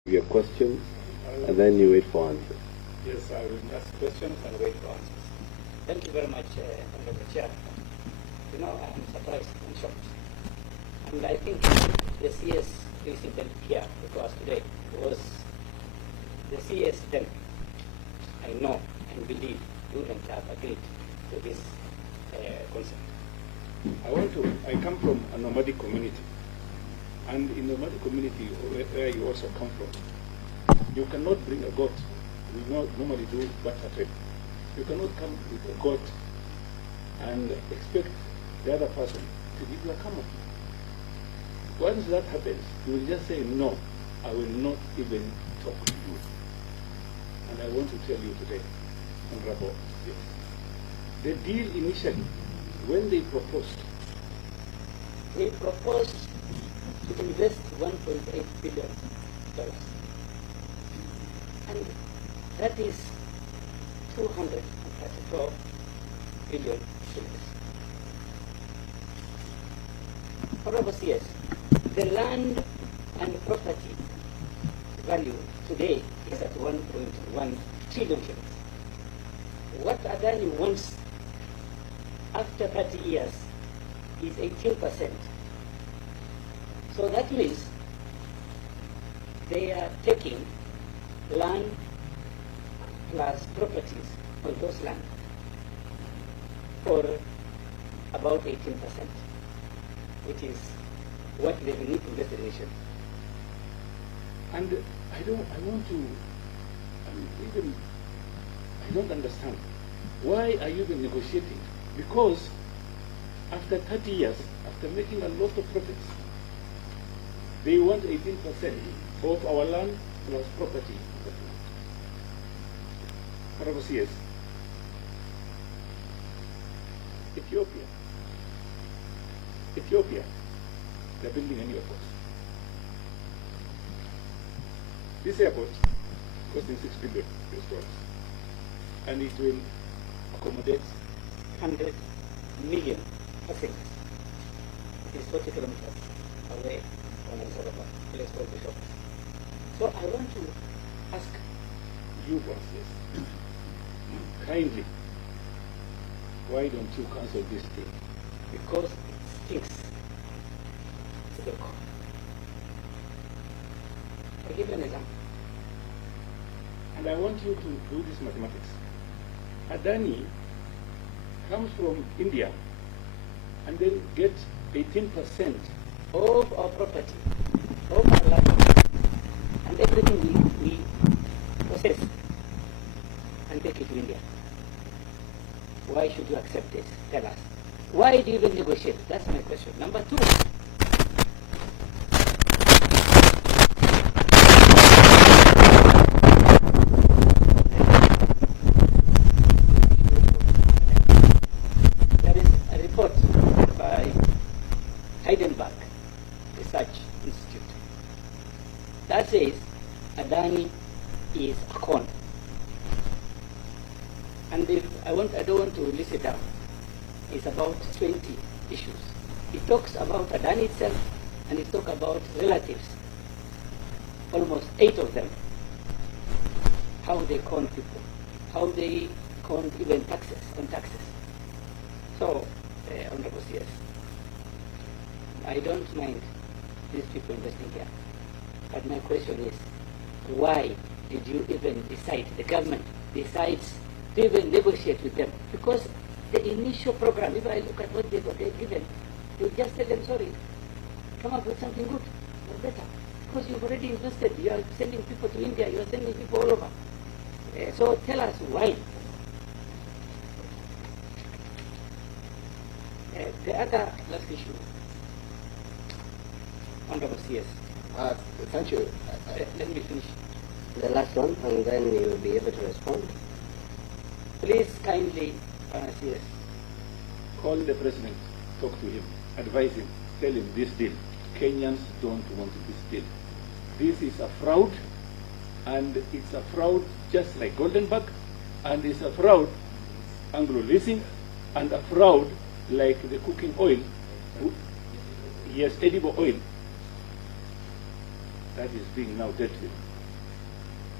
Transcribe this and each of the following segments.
Your questions, and then you wait for answers. Yes, I will ask questions and wait for answers. Thank you very much, Honorable Chair. You know, I am surprised and shocked. And I think the CS incident here before us today was the CS then. I know and believe you wouldn't have agreed to this concept. I come from a nomadic community. And in the nomadic community where you also come from, you cannot bring a goat. We normally do butter trade. You cannot come with a goat and expect the other person to give you a camel. Once that happens, you will just say, no, I will not even talk to you. And I want to tell you today, Honorable, yes. The deal initially, when they proposed to invest $1.8 billion. And that is 234 billion shillings. However, yes, the land and property value today is at 1.1 trillion shillings. What Adani wants after 30 years is 18%. So that means they are taking land plus properties on those land for about 18%, which is what they will need to invest in the nation. And I don't understand. Why are you even negotiating? Because after 30 years, after making a lot of profits, they want 18% of our land plus property. Honorable CS, Ethiopia, they're building a new airport. This airport costing $6 billion, and it will accommodate 100 million passengers. It is 40 kilometers away from the place called Bishop. So I want to ask you, Francis, kindly, why don't you cancel this thing? Because it stinks to the core. I'll give you an example. And I want you to do this mathematics. Adani comes from India and then gets 18% of our property, of our land, and everything we possess, and take it to India. Why should you accept it? Tell us. Why do you even negotiate? That's my question. Number two. There is a report by Heidelberg Research Institute that says Adani is a con. And if I don't want to list it down. It's about 20 issues. It talks about Adani itself, and it talks about relatives, almost 8 of them, how they con people, how they con even taxes, on taxes. So, Honorable CS, I don't mind these people investing here, but my question is, why did you even decide, the government decides to even negotiate with them? Because the initial program, if I look at what they've given, you just tell them, sorry, come up with something good or better. Because you've already invested, you are sending people to India, you are sending people all over. So tell us why. The other last issue, Honorable CS. Thank you. Let me finish. The last one, and then you will be able to respond. Please kindly, CS. Call the president, talk to him, advise him, tell him this deal. Kenyans don't want this deal. This is a fraud, and it's a fraud just like Goldenberg, and it's a fraud, Anglo-leasing, and a fraud like the cooking oil, yes, edible oil, that is being now dealt with.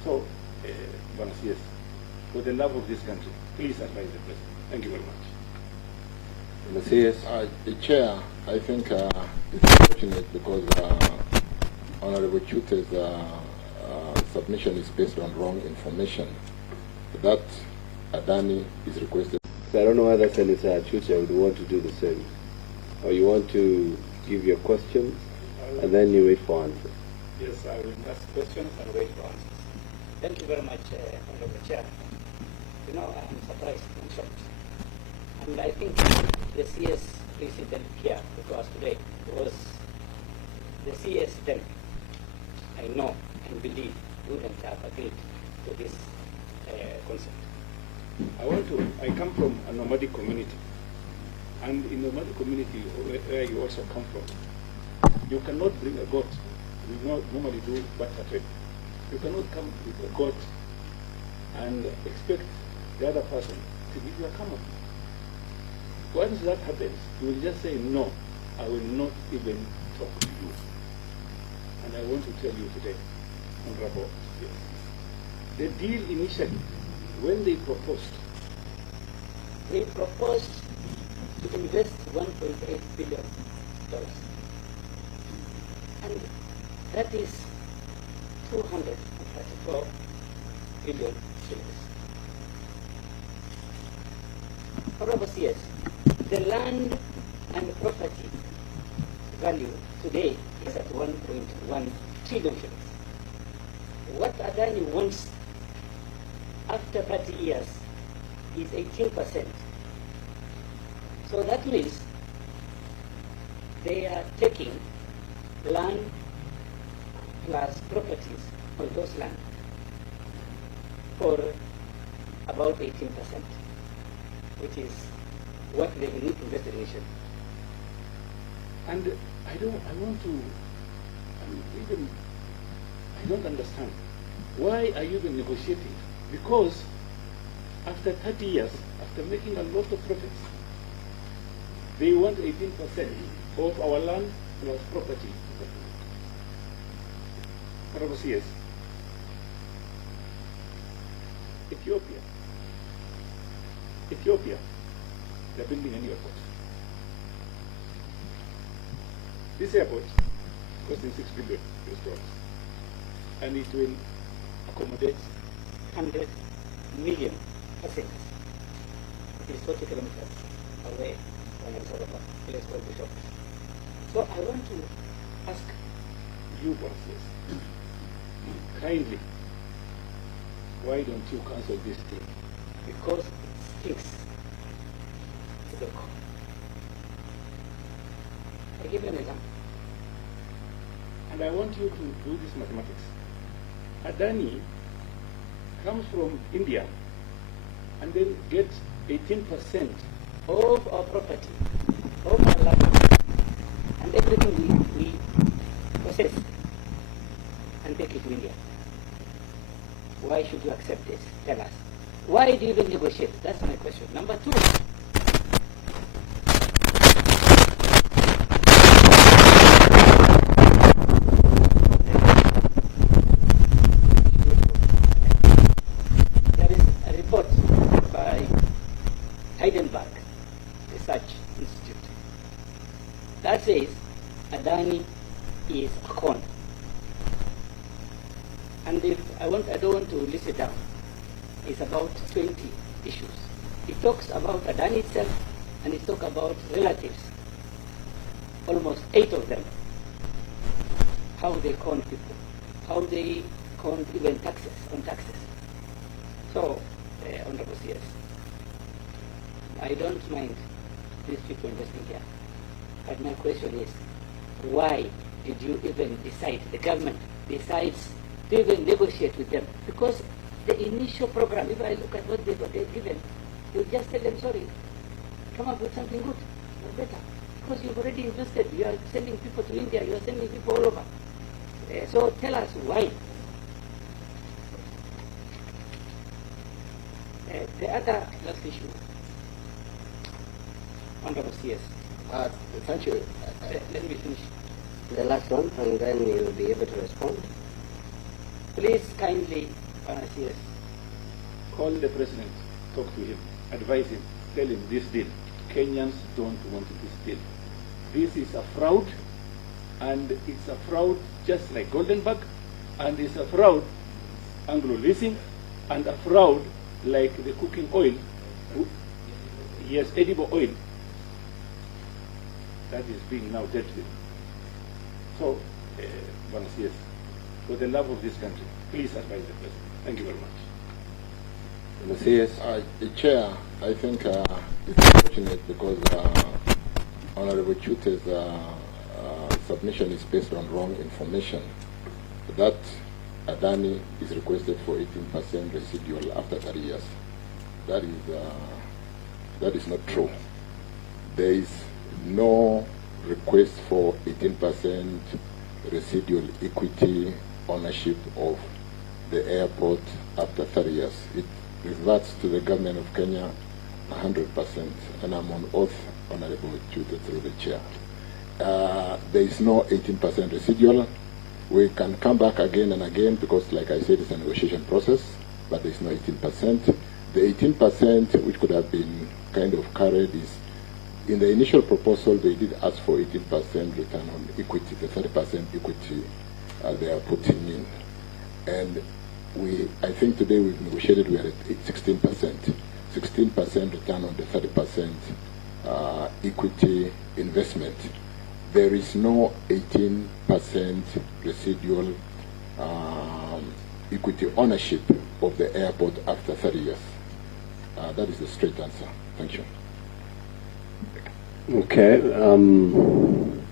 So, Buenos Aires, for the love of this country, please advise the President. Thank you very much. Messias. The Chair, I think it's unfortunate because Honorable Chuta's submission is based on wrong information. That Adani is requested. So I don't know whether Senator Chucha would want to do the same. Or you want to give your questions and then you wait for answers. Yes, I will ask questions and wait for answers. Thank you very much, Honorable Chair. You know, I'm surprised and shocked. And I think the CS president here, because today was the CS then, I know and believe wouldn't have agreed to this concept. I come from a nomadic community. And in a nomadic community where you also come from, you cannot bring a goat. We normally do butter trade. You cannot come with a goat and expect the other person to give you a camel. Once that happens, you will just say, no, I will not even talk to you. And I want to tell you today, Honorable, yes, the deal initially, when they proposed to invest $1.8 billion. And that is 234 billion shillings. Honorable CS, the land and property value today is at 1.1 trillion shillings. What Adani wants after 30 years is 18%. So that means they are taking land plus properties on those land for about 18%, which is what they need to invest initially. And I don't understand. Why are you even negotiating? Because after 30 years, after making a lot of profits, they want 18% of our land plus property. Honorable CS, Ethiopia, they're building an airport. This airport costing $6 billion, and it will accommodate 100 million passengers. It is 40 kilometers away from a place called Bishop. So I want to ask you, bosses, kindly, why don't you cancel this thing? because it stinks to the core. I give you an example. And I want you to do this mathematics. Adani comes from India and then gets 18% Of our property, of our land, and everything we possess and take it to India. Why should you accept this? Tell us. Why do you even negotiate? That's my question. Number two. There is a report by Heidelberg Research Institute that says Adani is a con. And if I don't want to list it down. It's about 20 issues. It talks about Adani itself, and it talks about relatives, almost 8 of them, how they con people, how they con even taxes, on taxes. So, Honorable CS, I don't mind these people investing here. But my question is, why did you even decide, the government decides to even negotiate with them? Because the initial program, if I look at what they've given, you just tell them, sorry, come up with something good or better. Because you've already invested, you are sending people to India, you are sending people all over. So tell us why. The other last issue, Honorable CS. Thank you. Let me finish. The last one, and then you'll be able to respond. Please kindly Yes. Call the president, talk to him, advise him, tell him this deal. Kenyans don't want this deal. This is a fraud, and it's a fraud just like Goldenberg, and it's a fraud Anglo leasing, and a fraud like the cooking oil. Yes, edible oil that is being now dealt with. So, yes, for the love of this country, please advise the president. Thank you very much. Chair, I think it's unfortunate because Honorable Chuta's submission is based on wrong information. That Adani is requested for 18% residual after 30 years. That is not true. There is no request for 18% residual equity ownership of the airport after 30 years. It reverts to the government of Kenya 100%, and I'm on oath, Honorable Chuta, through the chair. There is no 18% residual. We can come back again and again because, like I said, it's a negotiation process, but there is no 18%. The 18%, which could have been kind of carried, is in the initial proposal, they did ask for 18% return on equity, the 30% equity they are putting in. And I think today we've negotiated, we are at 16%. 16% return on the 30% equity investment. There is no 18% residual equity ownership of the airport after 30 years. That is the straight answer. Thank you. Okay.